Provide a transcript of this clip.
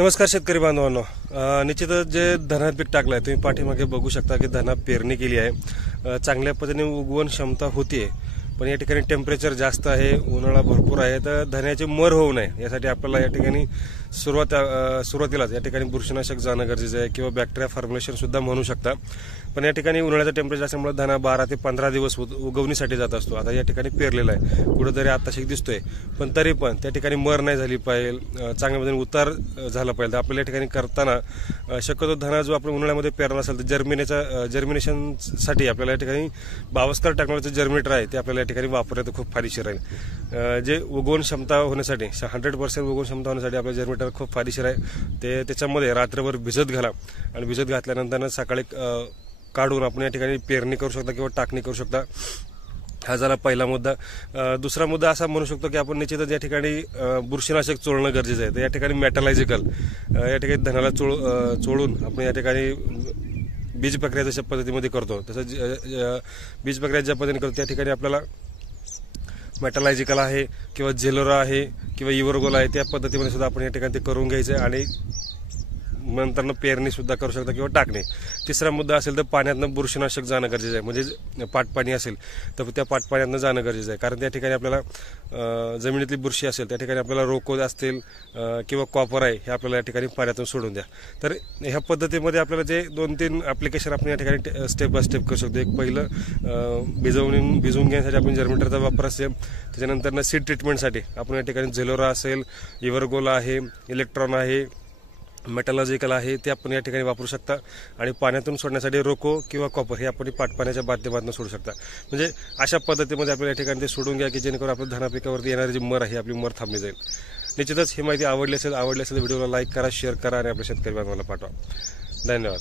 नमस्कार शेतकरी बांधवांनो, निश्चितच जे धना पीक टाकलं आहे तुम्ही पाठीमागे बघू शकता की धना पेरणी केली आहे. चांगल्या पद्धतीने उगवण क्षमता होती आहे, पण या ठिकाणी टेम्परेचर जास्त आहे, उन्हाळा भरपूर आहे, तर धन्याची मर होऊ नये यासाठी आपल्याला या ठिकाणी सुरुवातीलाच या ठिकाणी बुरशीनाशक जाणं गरजेचं आहे किंवा बॅक्टेरिया फॉर्म्युलेशन सुद्धा म्हणू शकता. पण या ठिकाणी उन्हाळ्याचं टेम्परेचर असल्यामुळे धना 12 ते 15 दिवस उगवणीसाठी जात असतो. आता या ठिकाणी पेरलेला आहे, कुठेतरी आत्ताशी दिसतोय, पण तरी पण त्या ठिकाणी मर नाही झाली पाहिजे, चांगल्या पद्धतीने उतार झाला पाहिजे. आपल्याला या ठिकाणी करताना शक्यतो धना जो आपण उन्हाळ्यामध्ये पेरणार असेल तर जर्मिनेशनसाठी आपल्याला या ठिकाणी बावस्कर टेक्नॉलॉजीचं जर्मिनेटर आहे ते आपल्याला या ठिकाणी वापरलं तर खूप फायदेशीर राहील. जे उगवण क्षमता होण्यासाठी 100% उगवण क्षमता होण्यासाठी आपलं जर्मिनेटर खूप फायदेशीर आहे. ते त्याच्यामध्ये रात्रभर भिजत घाला आणि भिजत घातल्यानंतर सकाळी काढून आपण या ठिकाणी पेरणी करू शकता किंवा टाकणी करू शकता. हा झाला पहिला मुद्दा. दुसरा मुद्दा असा म्हणू शकतो की आपण निश्चितच या ठिकाणी बुरशीनाशक चोळणं गरजेचं आहे. तर या ठिकाणी मेटलायझिकल या ठिकाणी धनाला चोळून आपण या ठिकाणी बीज प्रक्रिया जशा पद्धतीमध्ये करतो तसं बीज प्रक्रिया ज्या पद्धतीने करतो त्या ठिकाणी आपल्याला मेटलायझिकल आहे किंवा झेलोरा आहे किंवा इव्हरगोल आहे त्या पद्धतीमध्ये सुद्धा आपण या ठिकाणी ते करून घ्यायचं आहे आणि नंतर पेरणी सुद्धा करू शकता किंवा टाकणे. तिसरा मुद्दा असेल तर पाण्यातनं बुरशीनाशक जाणं गरजेचं आहे. म्हणजे पाटपाणी असेल तर त्या पाटपाण्यातनं जाणं गरजेचं आहे, कारण त्या ठिकाणी आपल्याला जमिनीतली बुरशी असेल त्या ठिकाणी आपल्याला रोको असतील किंवा कॉपर आहे हे आपल्याला या ठिकाणी पाण्यातून सोडून द्या. तर ह्या पद्धतीमध्ये आपल्याला ते 2-3 ॲप्लिकेशन आपण या ठिकाणी स्टेप बाय स्टेप करू शकतो. एक पहिलं भिजवून घेण्यासाठी आपण जर्मिनेटरचा वापर असेल, त्याच्यानंतर सीड ट्रीटमेंटसाठी आपण या ठिकाणी झेलोरा असेल, इव्हरगोला आहे, इलेक्ट्रॉन आहे, मेटलॉजिकल आहे ते आपण या ठिकाणी वापरू शकता. आणि पाण्यातून सोडण्यासाठी रोको किंवा कॉपर हे आपण पाटपाण्याच्या माध्यमातून सोडू शकता. म्हणजे अशा पद्धतीमध्ये आपल्याला या ठिकाणी ते सोडून घ्या की जेणेकरून आपल्या धना पिकावरती येणारी जी मर आहे आपली मर थांबली जाईल. निश्चितच ही माहिती आवडली असेल तर व्हिडिओला लाईक करा, शेअर करा आणि आपल्या शेतकरी बांधवांना पाठवा. धन्यवाद.